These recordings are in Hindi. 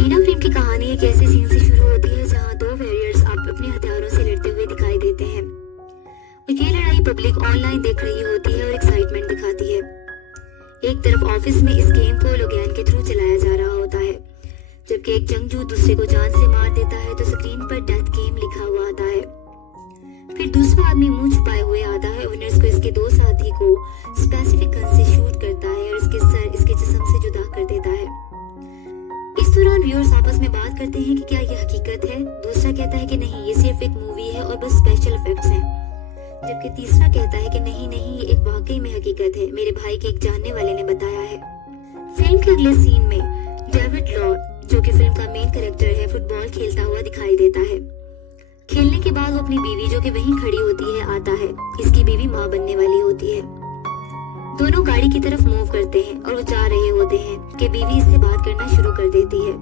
करीना फिल्म की कहानी एक ऐसे सीन से शुरू होती है जहां दो वॉरियर्स अपने हथियारों से लड़ते हुए दिखाई देते हैं और ये लड़ाई पब्लिक ऑनलाइन देख रही होती है और एक्साइटमेंट दिखाती है। एक तरफ ऑफिस में इस गेम को लोगैन के थ्रू चलाया जा रहा होता है, जबकि एक जंगजू दूसरे को जान से मार देता है तो स्क्रीन पर डेथ गेम लिखा हुआ आता है। फिर दूसरा आदमी मुंह छुपाए हुए आता है और नर्स को इसके दो साथी को स्पेसिफिक गन से शूट करता है और इसके सर इसके जिस्म से जुदा कर देता है। इस दौरान व्यूअर्स आपस में बात करते हैं कि क्या यह हकीकत है। दूसरा कहता है कि नहीं, ये सिर्फ एक मूवी है और बस स्पेशल इफेक्ट्स हैं, जबकि तीसरा कहता है कि नहीं नहीं, ये एक वाकई में हकीकत है, मेरे भाई के एक जानने वाले ने बताया है। फिल्म के अगले सीन में डेविड लॉ, जो कि फिल्म का मेन कैरेक्टर है, फुटबॉल खेलता हुआ दिखाई देता है। खेलने के बाद वो अपनी बीवी, जो कि वहीं खड़ी होती है, आता है। इसकी बीवी माँ बनने वाली होती है। दोनों गाड़ी की तरफ मूव करते हैं और वो जा रहे होते हैं कि बीवी इससे बात करना शुरू कर देती है।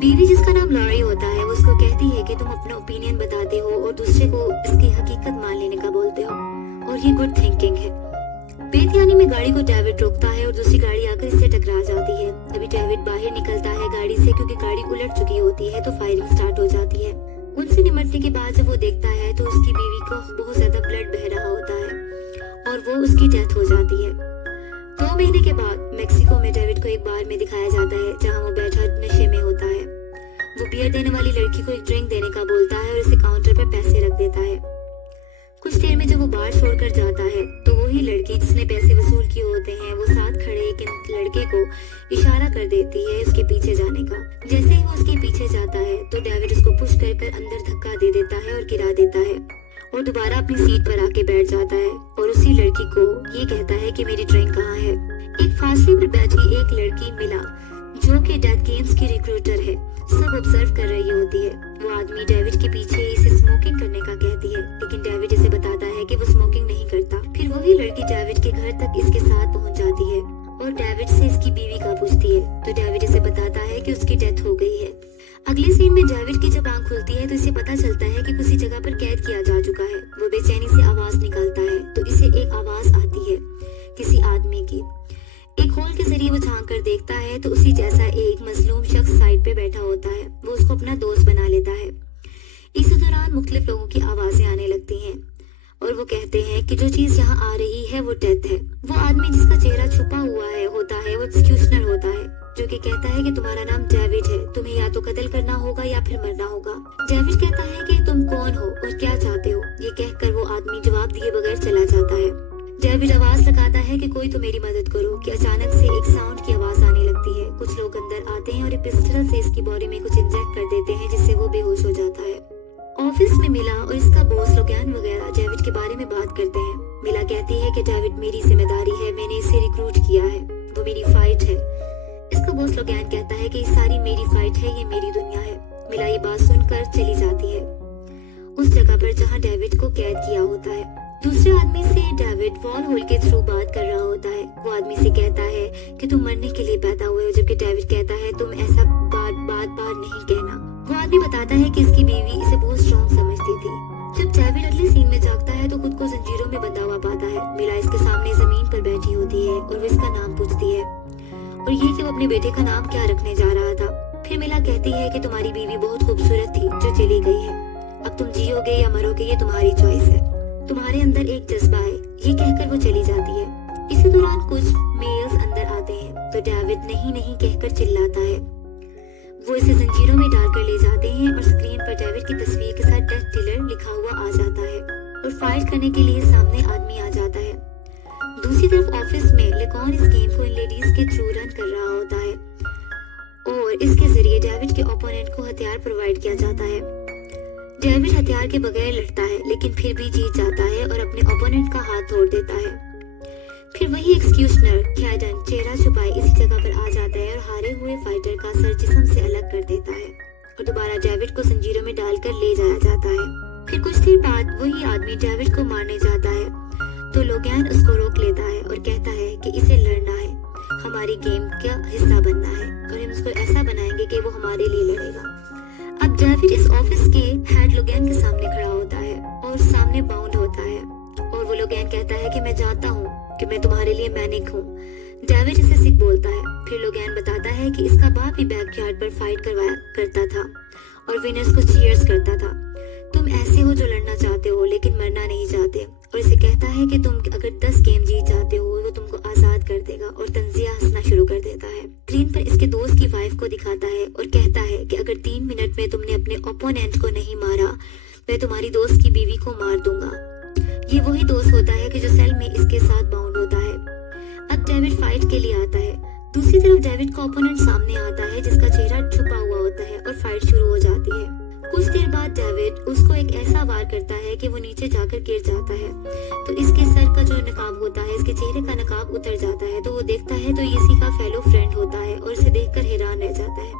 बीवी, जिसका नाम लॉरी होता है, वो उसको कहती है कि तुम अपना ओपिनियन बताते हो और दूसरे को इसकी हकीकत मान लेने का बोलते हो और ये गुड थिंकिंग है। बेध्यानी में गाड़ी को डेविड रोकता है और दूसरी गाड़ी आकर इससे टकरा जाती है। अभी डेविड बाहर निकलता है गाड़ी से, क्योंकि गाड़ी उलट चुकी होती है, तो फायरिंग स्टार्ट हो जाती है। उनसे निपटने के बाद जब वो देखता है तो उसकी बीवी को बहुत ज्यादा ब्लड बह रहा होता है और वो उसकी डेथ हो जाती है। 2 महीने के बाद मेक्सिको में डेविड को एक बार में दिखाया जाता है जहां वो बैठा नशे में होता है। वो बियर देने वाली लड़की को एक ड्रिंक देने का बोलता है और इसे काउंटर पर पैसे रख देता है। कुछ देर में जब वो बार छोड़कर जाता है तो वही लड़की जिसने पैसे वसूल किए होते हैं, वो साथ खड़े एक लड़के को इशारा कर देती है उसके पीछे जाने का। जैसे ही वो उसके पीछे जाता है तो डेविड उसको पुश कर अंदर धक्का दे देता है और गिरा देता है और दोबारा अपनी सीट पर आके बैठ जाता है और उसी लड़की को ये कहता है कि मेरी ड्रिंक कहाँ है। एक फासले पर बैठी एक लड़की मिला, जो कि डेथ गेम्स की रिक्रूटर है, सब ऑब्जर्व कर रही होती है। वो आदमी डेविड के पीछे इसे स्मोकिंग करने का कहती है, लेकिन डेविड इसे बताता है कि वो स्मोकिंग नहीं करता। फिर वही लड़की डेविड के घर तक इसके साथ पहुंच जाती है और डेविड से इसकी बीवी का पूछती है, तो डेविड इसे बताता है कि उसकी डेथ हो गई है। अगले सीन में डेविड की जब आंख खुलती है तो इसे पता चलता है कि किसी जगह पर कैद किया जा चुका है। वो बेचैनी से आवाज निकालता है तो इसे एक आवाज आती है किसी आदमी की। एक होल के जरिए वो झांक कर देखता है तो उसी जैसा एक मजलूम शख्स साइड पे बैठा होता है। वो उसको अपना दोस्त बना लेता है। इसी दौरान मुख्तलिफ लोगों की आवाजें आने लगती हैं और वो कहते हैं कि जो चीज यहाँ आ रही है वो डेथ है। वो आदमी जिसका चेहरा छुपा हुआ है होता है वो एक्सक्यूशनर होता है, जो कि कहता है कि तुम्हारा नाम डेविड है, तुम्हें या तो कत्ल करना होगा या फिर मरना होगा। डेविड कहता है कि तुम कौन हो और क्या चाहते हो। ये कहकर वो आदमी जवाब दिए बगैर चला जाता है। डेविड आवाज लगाता है कि कोई तो मेरी मदद करो कि अचानक से एक साउंड की आवाज आने लगती है। कुछ लोग अंदर आते हैं और एक पिस्टल से इसकी बॉडी में कुछ इंजेक्ट कर देते हैं, जिससे वो बेहोश हो जाता है। ऑफिस में मिला और इसका बॉस लोगैन वगैरह डेविड के बारे में बात करते हैं। मिला कहती है कि डेविड मेरी जिम्मेदारी है, मैंने इसे रिक्रूट किया है, वो मेरी फाइट है। इसका बॉस लोगैन कहता है कि ये सारी मेरी फाइट है, ये मेरी दुनिया है। मिला ये बात सुनकर चली जाती है उस जगह पर जहाँ डेविड को कैद किया होता है। दूसरे आदमी से डेविड वॉल होल के थ्रू बात कर रहा होता है। वो आदमी से कहता है कि तुम मरने के लिए पैदा हुए हो, जबकि डेविड कहता है तुम ऐसा बार बार नहीं कहना। वो आदमी बताता है कि इसकी बीवी इसे बहुत स्ट्रॉन्ग समझती थी। जब डेविड अगले सीन में जागता है तो खुद को जंजीरों में बंधा हुआ पाता है। मिला इसके सामने जमीन पर बैठी होती है और वो इसका नाम पूछती है और ये कि वो अपने बेटे का नाम क्या रखने जा रहा था। फिर मिला कहती है कि तुम्हारी बीवी बहुत खूबसूरत थी जो चली गई है, अब तुम जियोगे या मरोगे ये तुम्हारी चॉइस है, तुम्हारे अंदर एक जज्बा है। ये कहकर वो चली जाती है। इसी दौरान कुछ मेल्स अंदर आते हैं तो डेविड नहीं नहीं कहकर चिल्लाता है। वो इसे जंजीरों में डालकर ले जाते हैं और स्क्रीन पर डेविड की तस्वीर के साथ डेथ डीलर लिखा हुआ आ जाता है और फाइट करने के लिए सामने आदमी आ जाता है। दूसरी तरफ ऑफिस में लेकॉन इस गेम को इन लेडीज के थ्रू रन कर रहा होता है और इसके जरिए डेविड के ओपोनेंट को हथियार प्रोवाइड किया जाता है। डेविड हथियार के बगैर लड़ता है लेकिन फिर भी जीत जाता है और अपने ओपोनेंट का हाथ तोड़ देता है। फिर वही एक्सक्यूशनर कैडन चेहरा छुपाए इसी जगह पर आ जाता है और हारे हुए फाइटर का सर जिस्म से अलग कर देता है और दोबारा डेविड को जंजीरों में डालकर ले जाया जाता है। फिर कुछ देर बाद वही आदमी डेविड को मारने जाता है तो लोगैन उसको रोक लेता है और कहता है कि इसे लड़ना है, हमारी गेम का हिस्सा बनना है और हम उसको ऐसा बनाएंगे कि वो हमारे लिए लड़ेगा। अब डेविड इस ऑफिस के हेड लोगैन के सामने खड़ा होता है और सामने बाउंड होता है और वो लोगैन कहता है कि मैं जानता हूँ कि मैं तुम्हारे लिए मैनिक हूँ। डेविड इसे सिक बोलता है। फिर लोगैन बताता है कि इसका बाप ही बैकयार्ड पर फाइट करवाया करता था और विनर्स को चीयर्स करता था। तुम ऐसे हो जो लड़ना चाहते हो लेकिन मरना नहीं चाहते। और इसे कहता है कि तुम अगर 10 गेम जीत जाते हो वो तुमको आजाद कर देगा, और तंजिया हंसना शुरू कर देता है। स्क्रीन पर इसके दोस्त की वाइफ को दिखाता है और कहता है कि अगर 3 मिनट में तुमने अपने ओपोनेंट को नहीं मारा, मैं तुम्हारी दोस्त की बीवी को मार दूंगा। ये वही दोस्त होता है कि जो सेल में इसके साथ बाउंड होता है। अब डेविड फाइट के लिए आता है। दूसरी तरफ डेविड का ओपोनेंट सामने आता है जिसका चेहरा छुपा हुआ होता है और फाइट शुरू हो जाती है। कुछ देर बाद डेविड उसको एक ऐसा वार करता है कि वो नीचे जाकर गिर जाता है। तो इसके सर का जो नकाब होता है, इसके चेहरे का नकाब उतर जाता है। तो वो देखता है तो ये इसी का फेलो फ्रेंड होता है और इसे देखकर हैरान रह जाता है।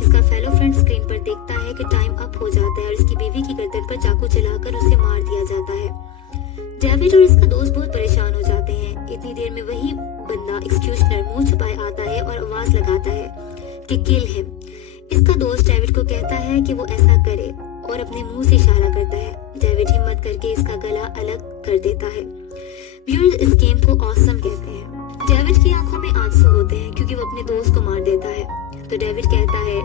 इसका फेलो फ्रेंड स्क्रीन पर देखता है कि टाइम अप हो जाता है और इसकी बीवी की गर्दन पर चाकू चलाकर उसे मार दिया जाता है। डेविड और इसका दोस्त बहुत परेशान हो जाते हैं। इतनी देर में वही बंदा एक्सक्यूशनर मुंह छुपाए आता है और आवाज लगाता है कि किल हिम। इसका दोस्त डेविड को कहता है कि वो ऐसा करे और अपने मुंह से इशारा करता है। डेविड हिम्मत करके इसका गला अलग कर देता है। व्यूअर्स इस गेम को ऑसम कहते हैं। डेविड की आंखों में आंसू होते हैं क्योंकि वो अपने दोस्त को मार देता है। तो डेविड कहता है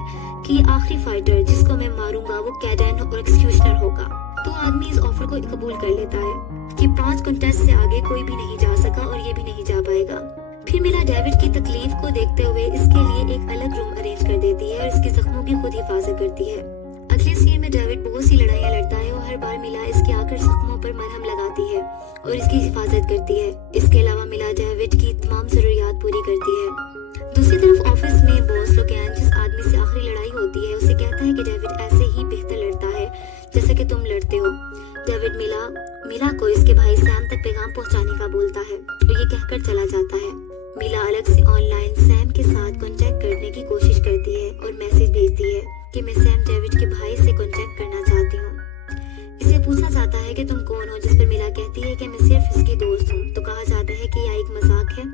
कि आखिरी फाइटर जिसको मैं मारूंगा वो कैडेन और एक्सक्यूशनर होगा। तो आदमी इस ऑफर को कबूल कर लेता है कि 5 कंटेस्ट से आगे कोई भी नहीं जा सका और ये भी नहीं जा पाएगा। फिर मिला डेविड की तकलीफ को देखते हुए इसके लिए एक अलग रूम अरेंज कर देती है और इसके जख्मों की खुद हिफाजत करती है। अगले सीन में डेविड बहुत सी लड़ाइयाँ लड़ता है और हर बार मिला इसके आकर जख्मों पर मरहम लगाती है और इसकी हिफाजत करती है। इसके अलावा मिला डेविड की तमाम जरूरियात पूरी करती है। दूसरी तरफ ऑफिस में बॉस लोगैन जिस आदमी से आखिरी लड़ाई होती है उसे कहता है कि डेविड ऐसे ही बेहतर लड़ता है जैसा कि तुम लड़ते हो। डेविड मिला को इसके भाई सैम तक पैगाम पहुंचाने का बोलता है और ये कहकर चला जाता है। मिला अलग से ऑनलाइन सैम के साथ कांटेक्ट करने की कोशिश करती है और मैसेज भेजती है कि मैं सैम डेविड के भाई से कांटेक्ट करना चाहती हूँ। इसे पूछा जाता है कि तुम कौन हो, जिस पर मिला कहती है कि मैं सिर्फ इसकी दोस्त हूँ। तो कहा जाता है कि यह एक मजाक है।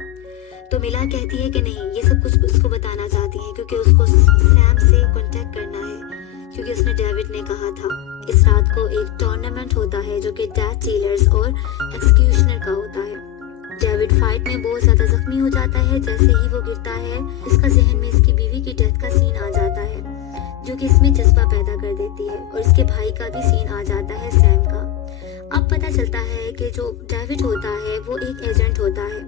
तो मिला कहती है कि नहीं, ये सब कुछ उसको बताना चाहती है क्योंकि उसको सैम से कांटेक्ट करना है, क्योंकि उसने डेविड ने कहा था। इस रात को एक टूर्नामेंट होता है जो कि डेथ डीलर्स और एक्सक्यूशनर का होता है। डेविड फाइट में बहुत ज्यादा जख्मी हो जाता है। जैसे ही वो गिरता है इसका जहन में इसकी बीवी की डेथ का सीन आ जाता है जो कि इसमें जज्बा पैदा कर देती है, और इसके भाई का भी सीन आ जाता है सैम का। अब पता चलता है कि जो डेविड होता है वो एक एजेंट होता है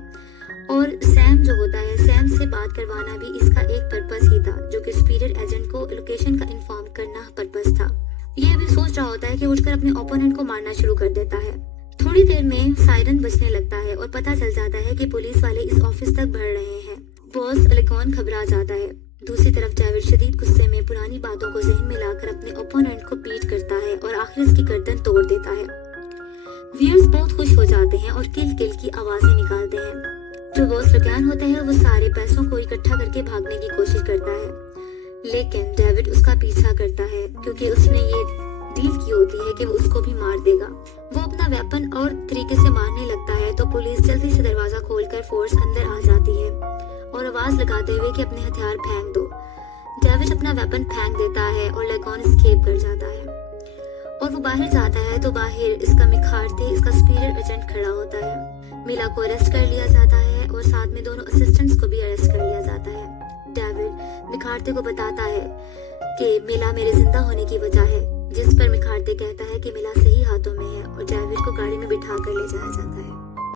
और सैम जो होता है, सैम से बात करवाना भी इसका एक पर्पस ही था जो कि सुपीरियर एजेंट को लोकेशन का इन्फॉर्म करना पर्पस था। ये भी सोच रहा होता है कि उठकर अपने ओपोनेंट को मारना शुरू कर देता है। थोड़ी देर में सायरन बजने लगता है और पता चल जाता है कि पुलिस वाले इस ऑफिस तक बढ़ रहे हैं। बॉस लेगॉन घबरा जाता है। दूसरी तरफ डेविड शदीद गुस्से में पुरानी बातों को जहन में लाकर अपने ओपोनेंट को पीट करता है और आखिर इसकी गर्दन तोड़ देता है। व्यूअर्स बहुत खुश हो जाते हैं और किल किल की आवाजें निकालते हैं। जो बॉस लेगॉन होता है वो सारे पैसों को इकट्ठा करके भागने की कोशिश करता है, लेकिन डेविड उसका पीछा करता है क्योंकि उसने ये डील की होती है कि वो उसको भी मार देगा। वो अपना वेपन और तरीके से मारने लगता है तो पुलिस जल्दी से दरवाजा खोलकर फोर्स अंदर आ जाती है और आवाज लगाते हुए कि अपने हथियार फेंक दो। डेविड अपना वेपन फेंक देता है और लेगॉन एस्केप कर जाता है और वो बाहर जाता है तो बाहर इसका मिखारते इसका सुपीरियर एजेंट खड़ा होता है। मिला को अरेस्ट कर लिया जाता है और साथ में दोनों असिस्टेंट्स को भी अरेस्ट कर लिया जाता है। डेविड मिखारते को बताता है कि मिला मेरे जिंदा होने की वजह है, जिस पर मिखारते कहता है कि मिला सही हाथों में है और डेविड को गाड़ी में बिठा कर ले जाया जाता है।